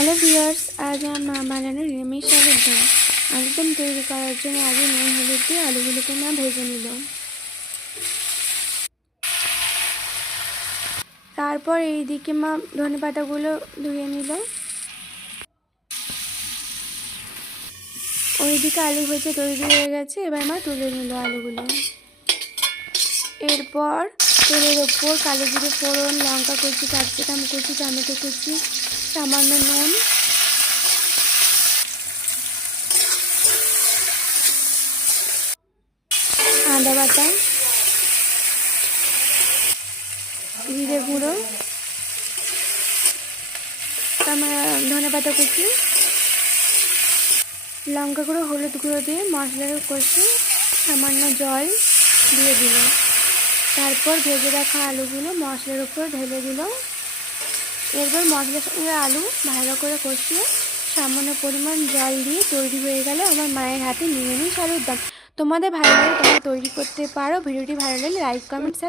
Hello viewers, আজ আমার বানানো নিরামিষ আলুর দম। আলুর দম তৈরি করার জন্য আগে নুন হলুদ দিয়ে আলুগুলোকে মা ভেজে নিল। তারপর এইদিকে মা ধনেপাতাগুলো ধুয়ে নিল। ওইদিকে আলু ভেজে তৈরি হয়ে গেছে, এবার মা তুলে নিল আলুগুলো। এরপর তেলের ওপর কালো জিরে ফোড়ন, লঙ্কা কুচি, ক্যাপসিকাম কুচি, টমেটো কুচি, সামান্য নুন, আদা বাটা, জিরে গুঁড়ো, ধনেপাতা কুচি, লঙ্কা গুঁড়ো, হলুদ গুঁড়ো দিয়ে মশলার কষে সামান্য জল দিয়ে দিল। তারপর ভেজে রাখা আলুগুলো মশলার উপর ঢেলে দিল। এরপর মশলার সঙ্গে আলু ভালো করে কষিয়ে সামান্য পরিমাণ জল দিয়ে তৈরি হয়ে গেল আমার মায়ের হাতে নিরামিষ আলুর দম। তোমাদের ভালো লাগলে তোমরা তৈরি করতে পারো। ভিডিওটি ভালো লাগলে লাইক, কমেন্ট, শেয়ার